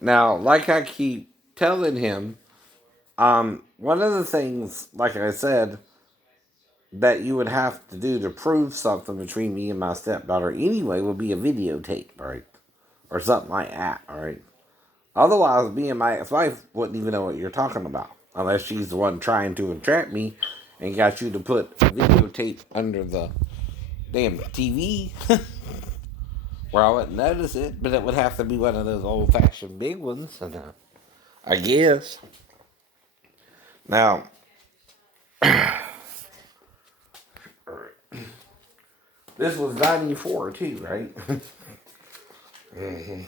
Now, like I keep telling him, one of the things, like I said, that you would have to do to prove something between me and my stepdaughter anyway would be a videotape, right? Or something like that, right? Otherwise, me and my ex-wife wouldn't even know what you're talking about. Unless she's the one trying to entrap me and got you to put a videotape under the damn TV where I wouldn't notice it, but it would have to be one of those old-fashioned big ones, I guess. Now, this was 94 too, right? Mm-hmm.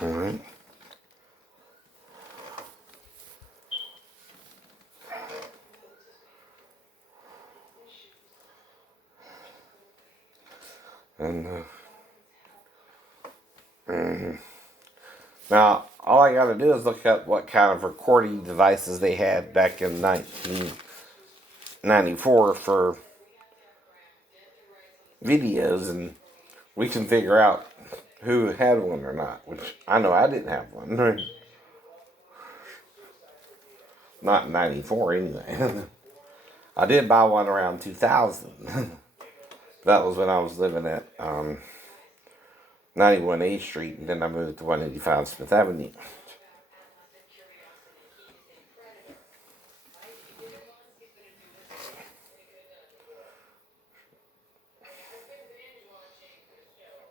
All right. And mhm. Now, all I got to do is look up what kind of recording devices they had back in 1994 for videos, and we can figure out who had one or not. Which I know I didn't have one. Not in 94 anyway. I did buy one around 2000. That was when I was living at 91 A Street, and then I moved to 185 Smith Avenue.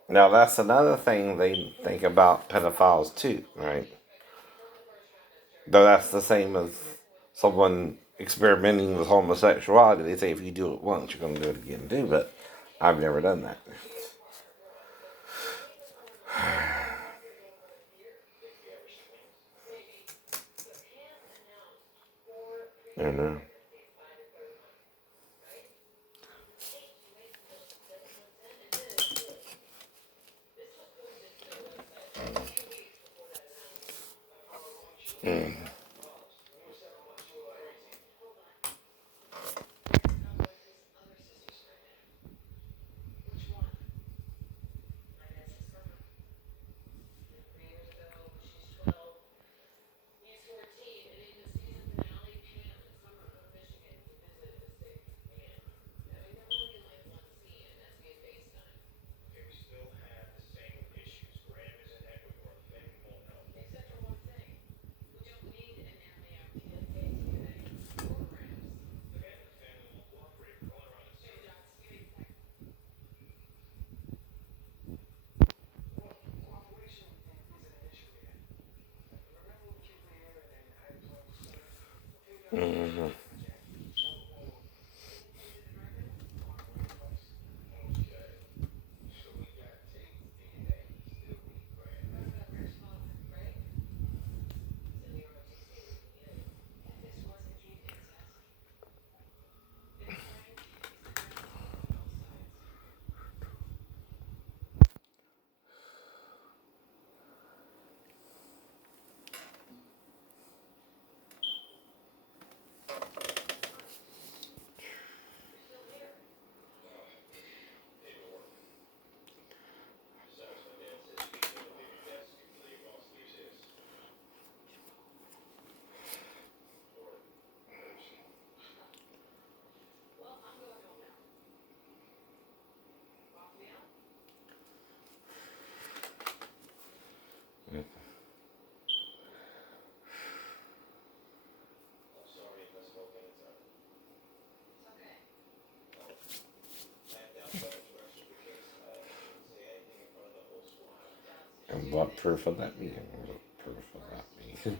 Now, that's another thing they think about pedophiles too, right? Though that's the same as someone experimenting with homosexuality. They say if you do it once, you're going to do it again too, but I've never done that. You know? Mm. Mm-hmm. And what proof of that be? What proof of that be?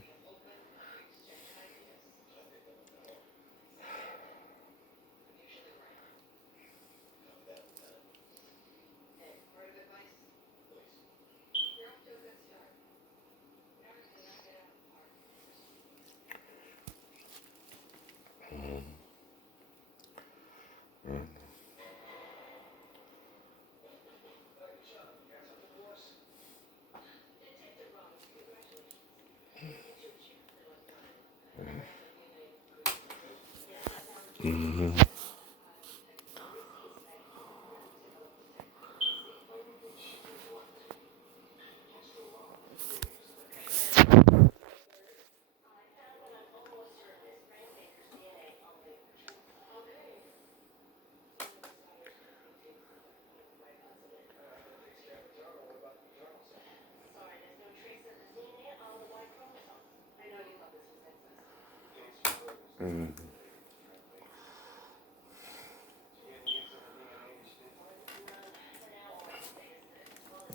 Mm-hmm.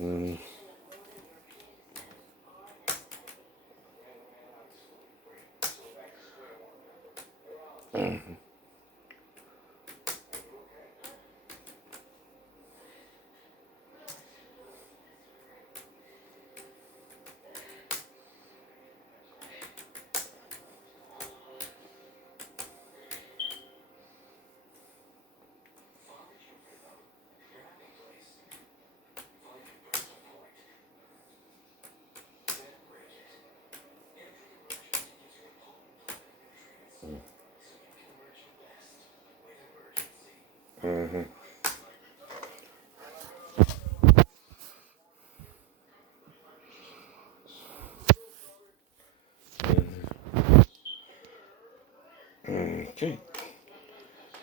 Mm-hmm. Mm-hmm. Okay.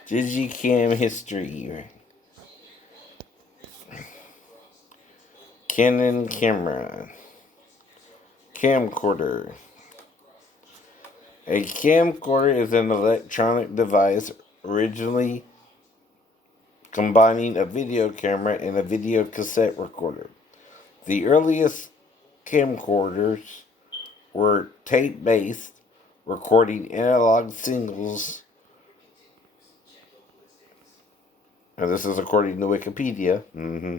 Digicam history. Canon camera. Camcorder. A camcorder is an electronic device originally combining a video camera and a video cassette recorder. The earliest camcorders were tape-based, recording analog signals. And this is according to Wikipedia. Mm-hmm.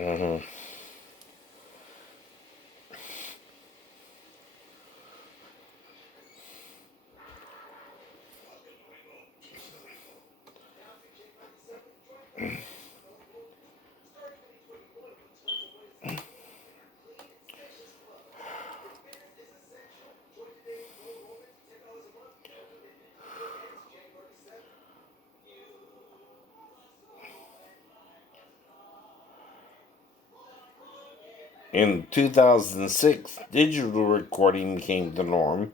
Mm-hmm. In 2006, digital recording became the norm,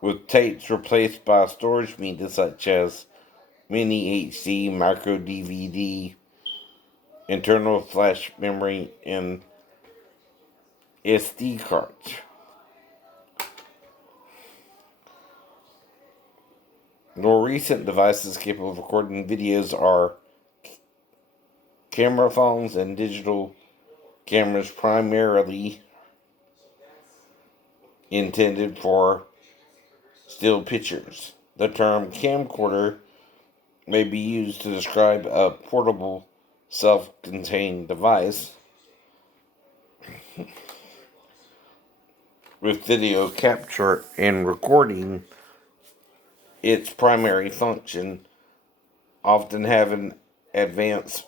with tapes replaced by storage media such as mini HD, micro DVD, internal flash memory, and SD cards. More recent devices capable of recording videos are camera phones and digital cameras, primarily intended for still pictures. The term camcorder may be used to describe a portable, self-contained device with video capture and recording its primary function, often having advanced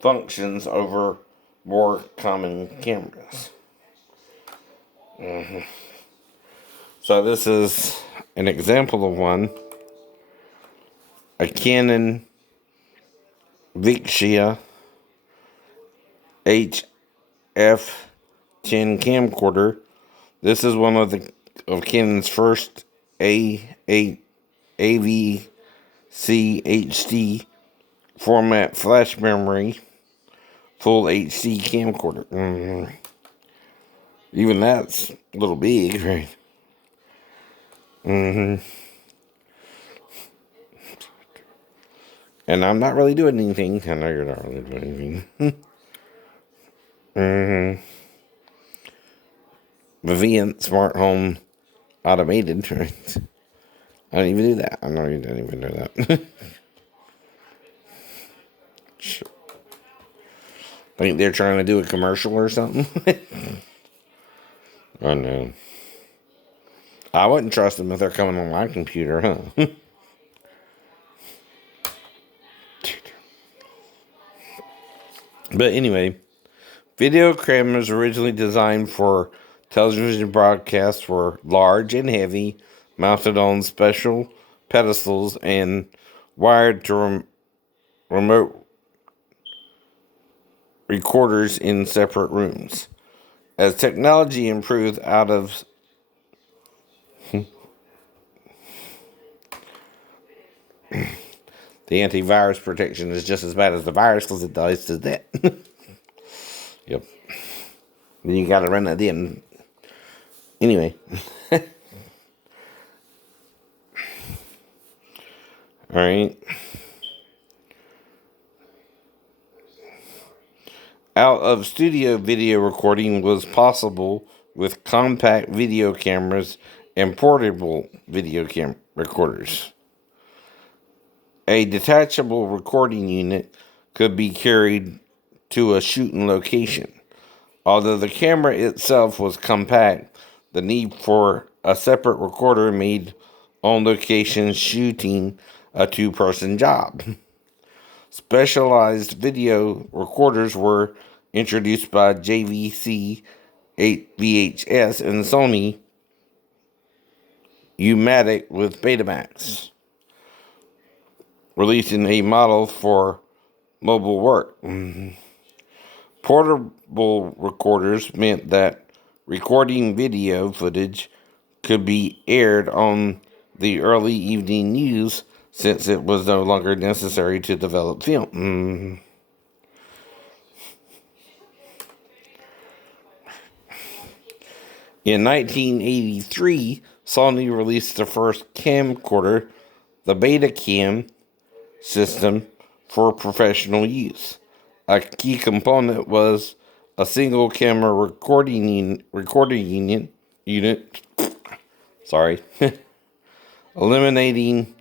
functions over more common cameras. Mm-hmm. So this is an example of one. A Canon Vixia HF10 camcorder. This is one of Canon's first AVC HD format flash memory full HD camcorder. Mm-hmm. Even that's a little big, right? Mm-hmm. And I'm not really doing anything. I know you're not really doing anything. Mm-hmm. Vivint Smart Home Automated, right? I don't even do that. I know you didn't even do that. Think they're trying to do a commercial or something? I know. I wouldn't trust them if they're coming on my computer, huh? But anyway, video cameras originally designed for Television broadcasts were large and heavy, mounted on special pedestals and wired to remote recorders in separate rooms. As technology improved out of the antivirus protection is just as bad as the virus because it does to that. Yep. Then you got to run that in. Anyway. All right. Out of studio video recording was possible with compact video cameras and portable video recorders. A detachable recording unit could be carried to a shooting location. Although the camera itself was compact, the need for a separate recorder made on location shooting a two-person job. Specialized video recorders were introduced by JVC 8 VHS and Sony U-Matic with Betamax, releasing a model for mobile work. Portable recorders meant that recording video footage could be aired on the early evening news since it was no longer necessary to develop film. In 1983, Sony released the first camcorder, the Betacam system, for professional use. A key component was a single camera recording unit. Sorry. Eliminating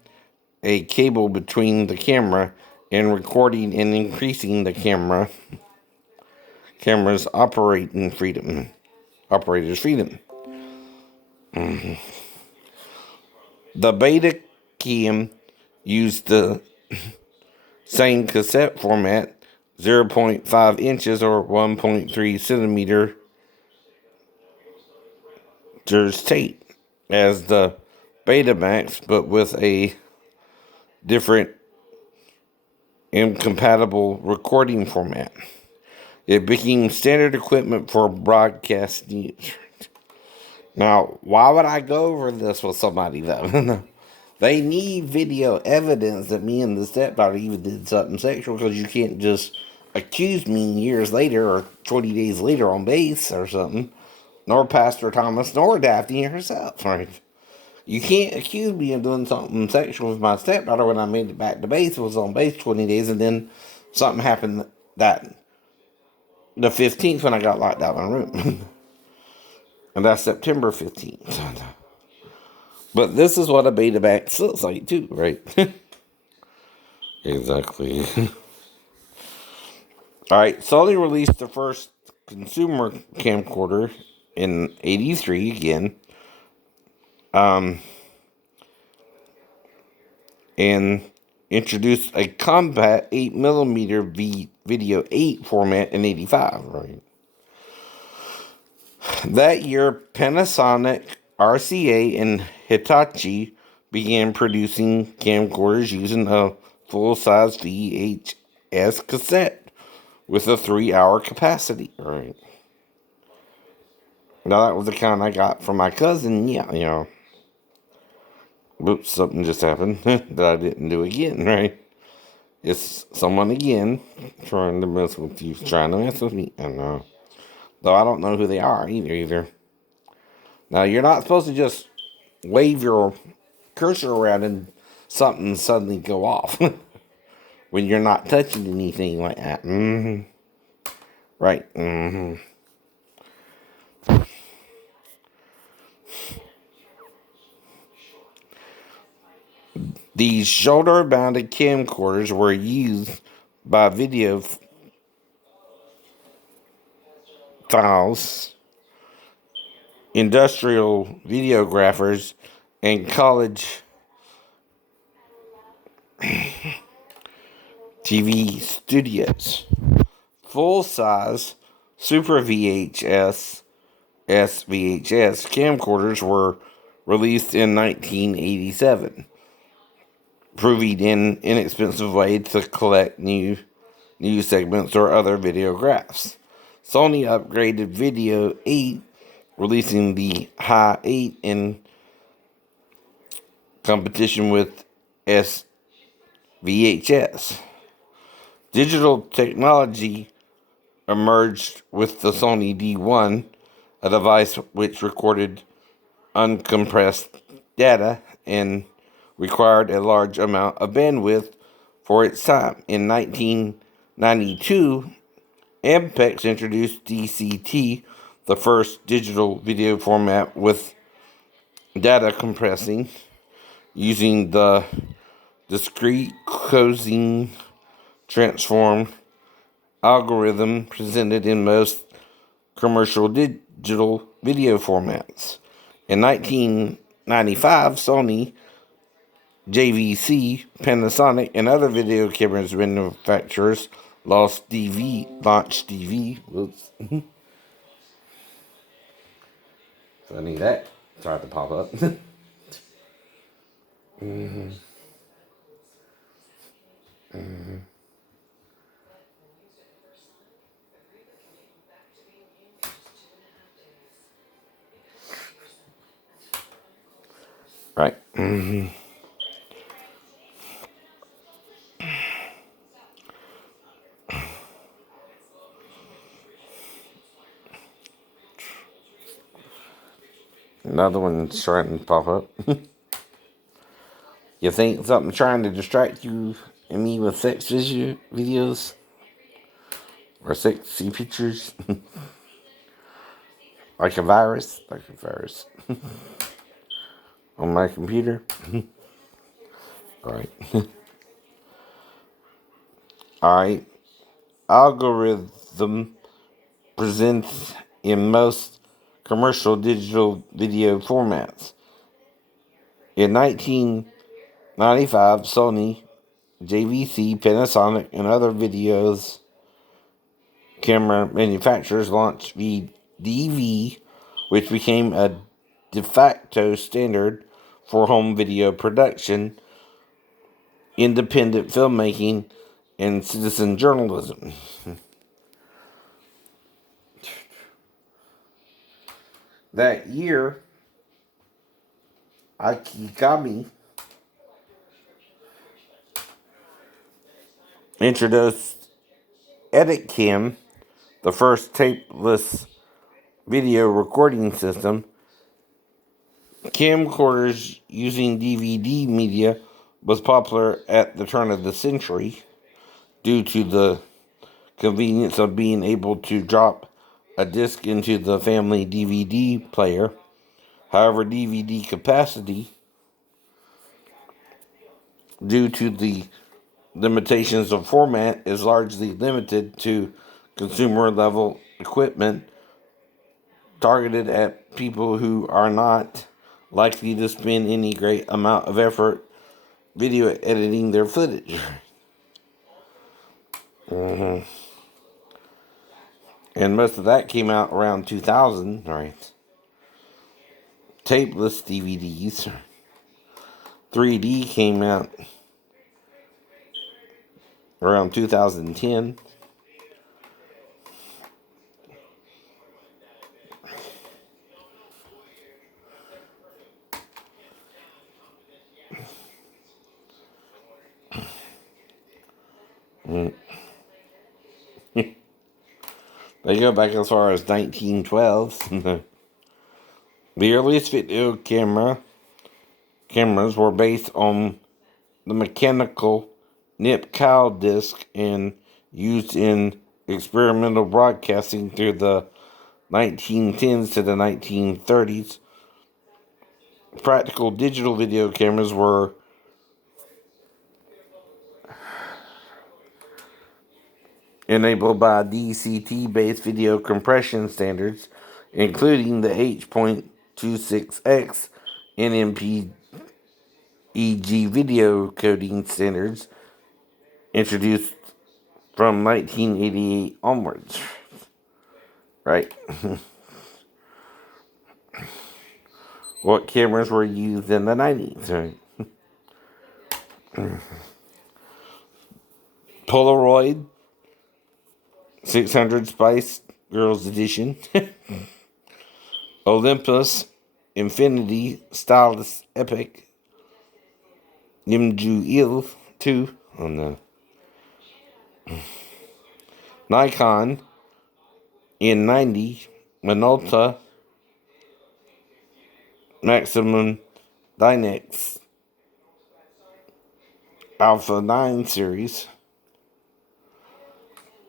a cable between the camera and recording and increasing the camera's operator's freedom. The Betacam used the same cassette format, 0.5 inches or 1.3 centimeters tape, as the Betamax, but with a different incompatible recording format. It became standard equipment for broadcast news. Now, why would I go over this with somebody, though? They need video evidence that me and the stepdaughter even did something sexual, because you can't just accuse me years later or 20 days later on base or something, nor Pastor Thomas, nor Daphne herself, right? You can't accuse me of doing something sexual with my stepdaughter when I made it back to base, was on base 20 days, and then something happened that the 15th when I got locked out of my room. And that's September 15th. But this is what a Betamax looks like too, right? Exactly. Alright, Sony released the first consumer camcorder in 83 again. And introduced a compact 8mm video 8 format in 85, right? That year, Panasonic, RCA, and Hitachi began producing camcorders using a full-size VHS cassette with a 3-hour capacity, right? Now, that was the kind I got from my cousin, yeah. Whoops, something just happened that I didn't do again, right? It's someone again trying to mess with you, trying to mess with me. I know. Though I don't know who they are either. Now, you're not supposed to just wave your cursor around and something suddenly go off when you're not touching anything like that. Right. These shoulder-mounted camcorders were used by video files, industrial videographers, and college TV studios. Full-size Super VHS SVHS camcorders were released in 1987, proving an inexpensive way to collect news segments or other videographs. Sony upgraded Video 8, releasing the High 8 in competition with SVHS. Digital technology emerged with the Sony D1, a device which recorded uncompressed data and required a large amount of bandwidth for its time. In 1992, Ampex introduced DCT, the first digital video format with data compressing using the discrete Cosine transform algorithm presented in most commercial digital video formats. In 1995, Sony, JVC, Panasonic, and other video cameras manufacturers launched DV. Whoops. Funny that tried to pop up. Right. Another one's trying to pop up. You think something trying to distract you and me with sex videos? Or sexy pictures? Like a virus? Like a virus. On my computer? Alright. Alright. Algorithm presents in most commercial digital video formats. In 1995, Sony, JVC, Panasonic, and other videos camera manufacturers launched DV, which became a de facto standard for home video production, independent filmmaking, and citizen journalism. That year, Akikami introduced EditCam, the first tapeless video recording system. Camcorders using DVD media was popular at the turn of the century due to the convenience of being able to drop a disc into the family DVD player. However, DVD capacity, due to the limitations of format, is largely limited to consumer-level equipment targeted at people who are not likely to spend any great amount of effort video editing their footage. And most of that came out around 2000, right? Tapeless DVDs. 3D came out around 2010. They go back as far as 1912. The earliest video cameras were based on the mechanical nip-cow disc and used in experimental broadcasting through the 1910s to the 1930s. Practical digital video cameras were enabled by DCT-based video compression standards, including the H.26x NMPEG video coding standards introduced from 1988 onwards. Right? What cameras were used in the 90s, right? Polaroid 600 Spice Girls Edition. Olympus Infinity Stylus Epic Nimju Il 2 on the Nikon N90 Minolta Maximum Dynex Alpha 9 series.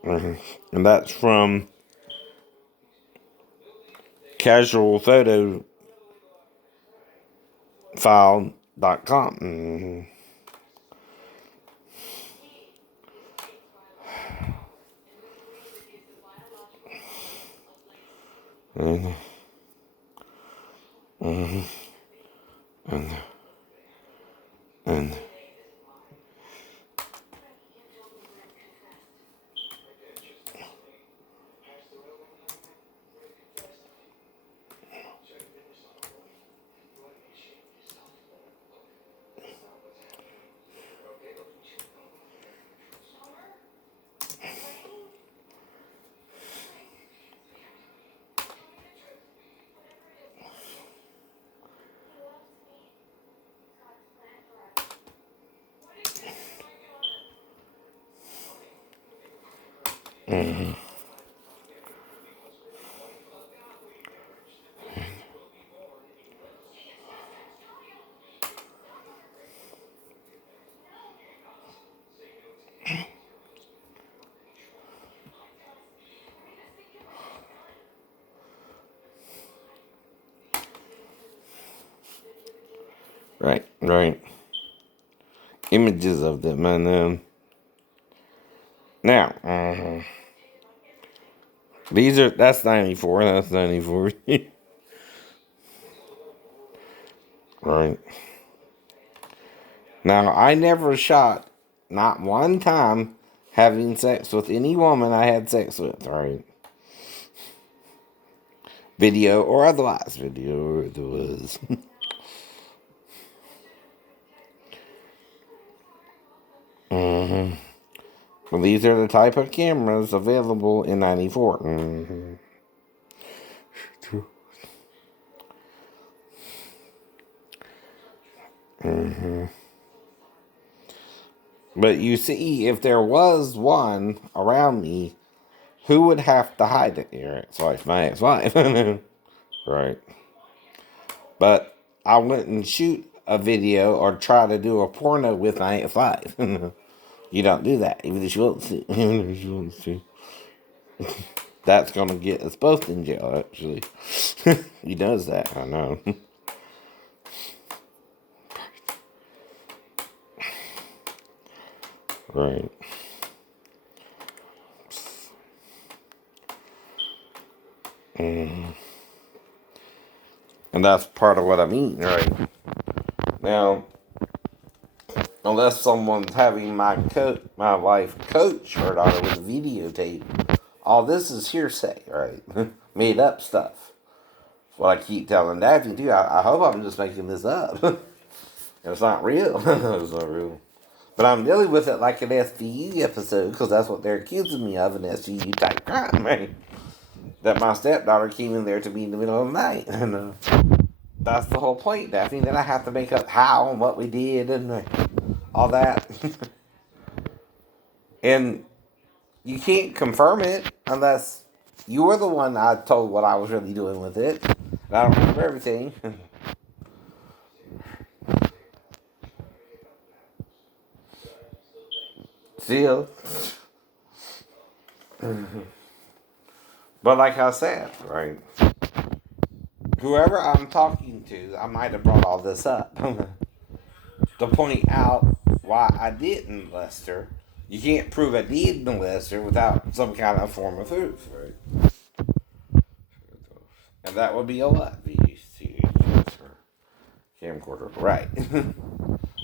And that's from casualphotofile.com. And, and, and right. Images of them, and now, that's 94, that's 94. Right. Now, I never shot, not one time, having sex with any woman I had sex with, right? Video or otherwise. Well, these are the type of cameras available in 94. But you see, if there was one around me, who would have to hide it? Your ex-wife, my ex-wife. Right. But I wouldn't shoot a video or try to do a porno with my ex-wife. You don't do that, even if she wants to. Even if she wants to. That's gonna get us both in jail, actually. He does that, I know. Right. And that's part of what I mean, right? Now, unless someone's having my wife coach her daughter with a videotape, all this is hearsay, right? Made up stuff. That's what I keep telling Daphne too. I hope I'm just making this up. It's not real. It's not real. But I'm dealing with it like an SVU episode because that's what they're accusing me of, an SVU type crime, right? That my stepdaughter came in there to me in the middle of the night. And that's the whole point, Daphne. Then I have to make up how and what we did and all that. And you can't confirm it unless you were the one I told what I was really doing with it. And I don't remember everything. Still. But like I said, right? Whoever I'm talking to, I might have brought all this up to point out why I didn't molest her. You can't prove I did molest her without some kind of form of proof, right? And that would be a what? Camcorder, right?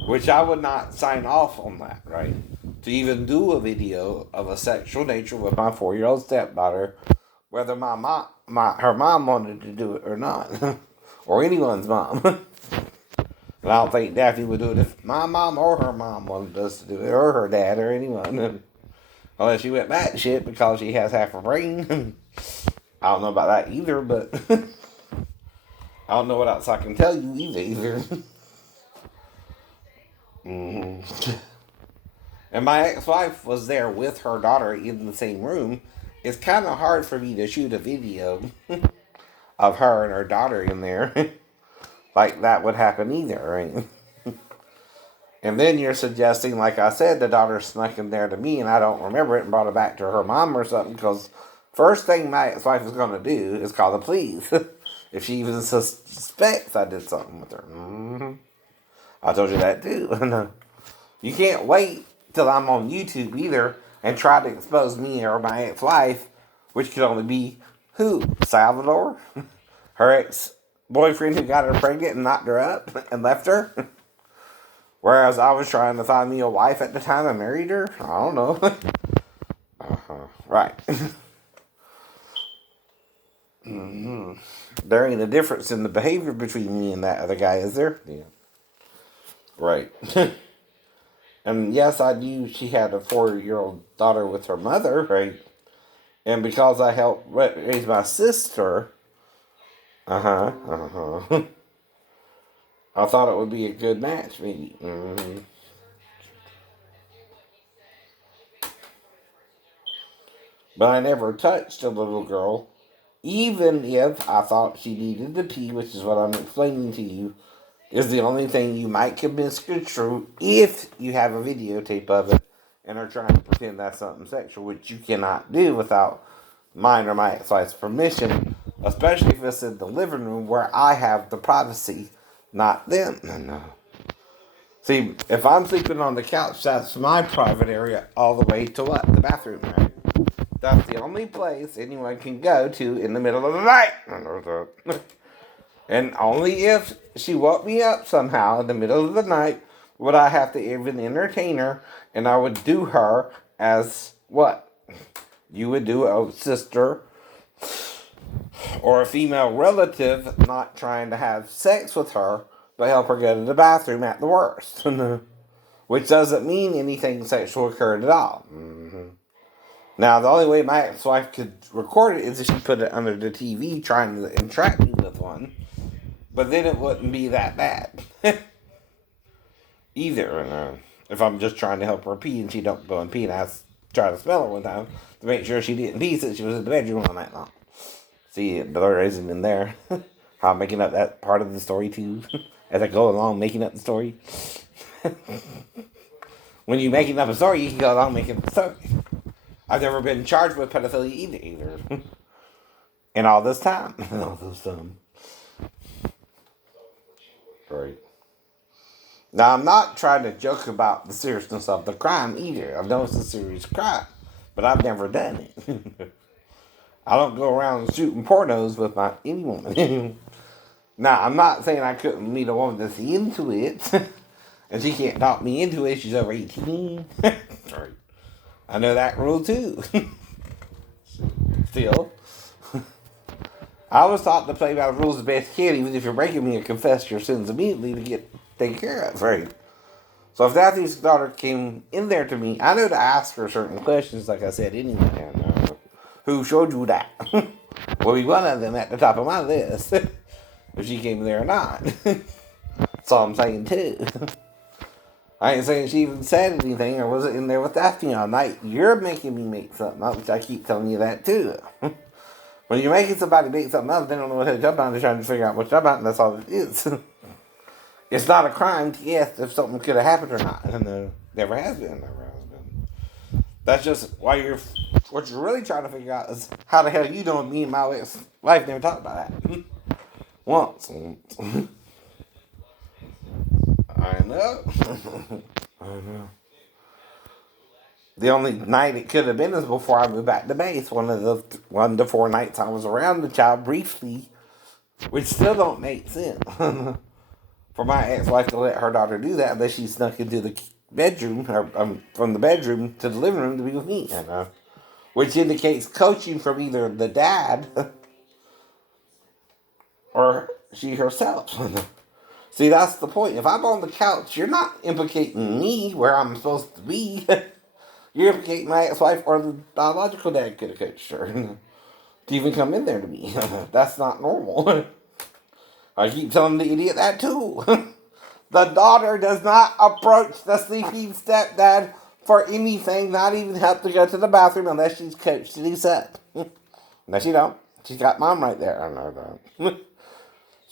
Which I would not sign off on that, right? To even do a video of a sexual nature with my 4-year-old stepdaughter, whether her mom wanted to do it or not, or anyone's mom. And I don't think Daphne would do it if my mom or her mom wanted us to do it, or her dad, or anyone. Unless she went back shit because she has half a brain. I don't know about that either, but I don't know what else I can tell you either. Mm-hmm. And my ex-wife was there with her daughter in the same room. It's kind of hard for me to shoot a video of her and her daughter in there. Like that would happen either, right? And then you're suggesting, like I said, the daughter snuck in there to me and I don't remember it and brought it back to her mom or something, because first thing my ex-wife is going to do is call the police. If she even suspects I did something with her. Mm-hmm. I told you that too. You can't wait till I'm on YouTube either and try to expose me or my ex-wife, which could only be who? Salvador? Her ex-boyfriend who got her pregnant and knocked her up and left her? Whereas I was trying to find me a wife at the time I married her? I don't know. Right. Mm-hmm. There ain't a difference in the behavior between me and that other guy, is there? Yeah. Right. And yes, I knew she had a 4-year-old daughter with her mother, right? And because I helped raise my sister, I thought it would be a good match, maybe. Mm-hmm. But I never touched a little girl, even if I thought she needed to pee, which is what I'm explaining to you, is the only thing you might can misconstrue if you have a videotape of it and are trying to pretend that's something sexual, which you cannot do without mine or my ex-wife's permission, especially if it's in the living room where I have the privacy, not them. No. See, if I'm sleeping on the couch, that's my private area all the way to what? The bathroom, right? That's the only place anyone can go to in the middle of the night. And only if she woke me up somehow in the middle of the night would I have to even entertain her, and I would do her as what? You would do a sister or a female relative not trying to have sex with her, but help her go to the bathroom at the worst. Which doesn't mean anything sexual occurred at all. Mm-hmm. Now, the only way my ex-wife could record it is if she put it under the TV trying to entrap me with one. But then it wouldn't be that bad. Either. If I'm just trying to help her pee and she don't go and pee, and I try to smell her one time to make sure she didn't pee since she was in the bedroom all night long. See, there isn't in there. How I'm making up that part of the story too. As I go along making up the story. When you're making up a story, you can go along making up a story. I've never been charged with pedophilia either. In all this time. Right. Now, I'm not trying to joke about the seriousness of the crime either. I know it's a serious crime, but I've never done it. I don't go around shooting pornos with any woman. Now, I'm not saying I couldn't meet a woman that's into it, and she can't talk me into it. She's over 18. Right. I know that rule too. Still. I was taught to play by the rules of the best kid, even if you're breaking me, and confess your sins immediately to get taken care of, right? So if Daphne's daughter came in there to me, I know to ask her certain questions, like I said, anyway. Who showed you that? Will be one of them at the top of my list. If she came there or not. That's all I'm saying, too. I ain't saying she even said anything or wasn't in there with Daphne all night. You're making me make something up, which I keep telling you that, too. When you're making somebody make something up, they don't know what to jump on. They're trying to figure out what to jump on, and that's all it is. It's not a crime to guess if something could have happened or not. And never has been. That's just why what you're really trying to figure out is how the hell you doing. Me and my ex-wife never talked about that. Once. I know. I know. The only night it could have been is before I moved back to base. One of the 1 to 4 nights I was around the child briefly, which still don't make sense. For my ex-wife to let her daughter do that unless she snuck into the bedroom, or from the bedroom to the living room to be with me. Which indicates coaching from either the dad or she herself. See, that's the point. If I'm on the couch, you're not implicating me where I'm supposed to be. You're implicating my ex-wife or the biological dad could have coached her to even come in there to me. That's not normal. I keep telling the idiot that too. The daughter does not approach the sleeping stepdad for anything, not even help to go to the bathroom unless she's coached to do so. No, she don't. She's got mom right there. I know that.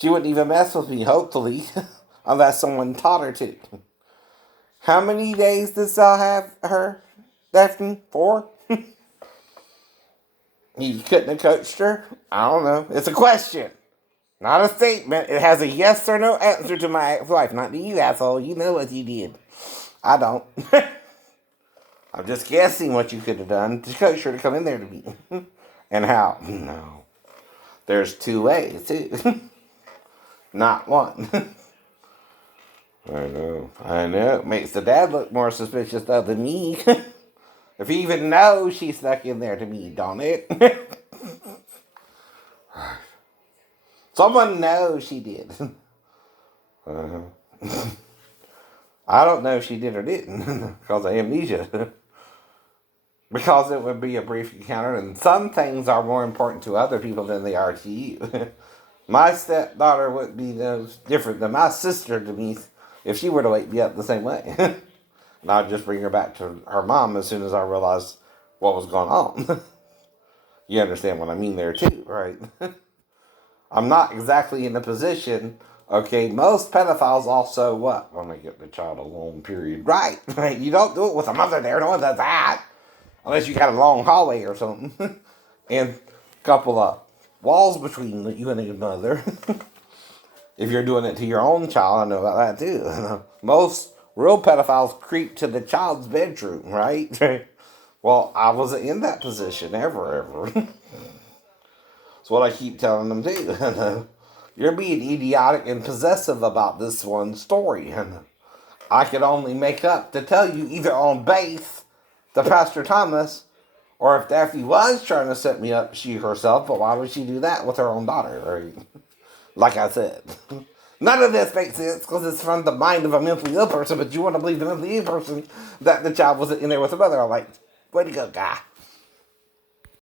She wouldn't even mess with me, hopefully, unless someone taught her to. How many days does Sal have her, Daphne? 4? You couldn't have coached her? I don't know. It's a question, not a statement. It has a yes or no answer to my ex-wife, not to you, asshole. You know what you did. I don't. I'm just guessing what you could have done to coach her to come in there to me. And how? No. There's 2 ways, too. Not one. I know. It makes the dad look more suspicious though than me. If he even knows she snuck in there to me, don't it? Someone knows she did. I don't know if she did or didn't because of amnesia. Because it would be a brief encounter, and some things are more important to other people than they are to you. My stepdaughter wouldn't be no different than my sister to me if she were to wake me up the same way. And I'd just bring her back to her mom as soon as I realized what was going on. You understand what I mean there too, right? I'm not exactly in a position, okay, most pedophiles also what? Want to get the child alone, period. Right. You don't do it with a mother there, no one does that. Unless you got a long hallway or something. And a couple of walls between you and your mother. If you're doing it to your own child, I know about that too. Most real pedophiles creep to the child's bedroom, right? Well, I wasn't in that position ever. That's what I keep telling them too. You're being idiotic and possessive about this one story. I could only make up to tell you either on base to Pastor Thomas, or if Daphne was trying to set me up, she herself, but why would she do that with her own daughter? Right? Like I said, none of this makes sense because it's from the mind of a mentally ill person, but you want to believe the mentally ill person that the child wasn't in there with the mother. I'm like, way to go, guy.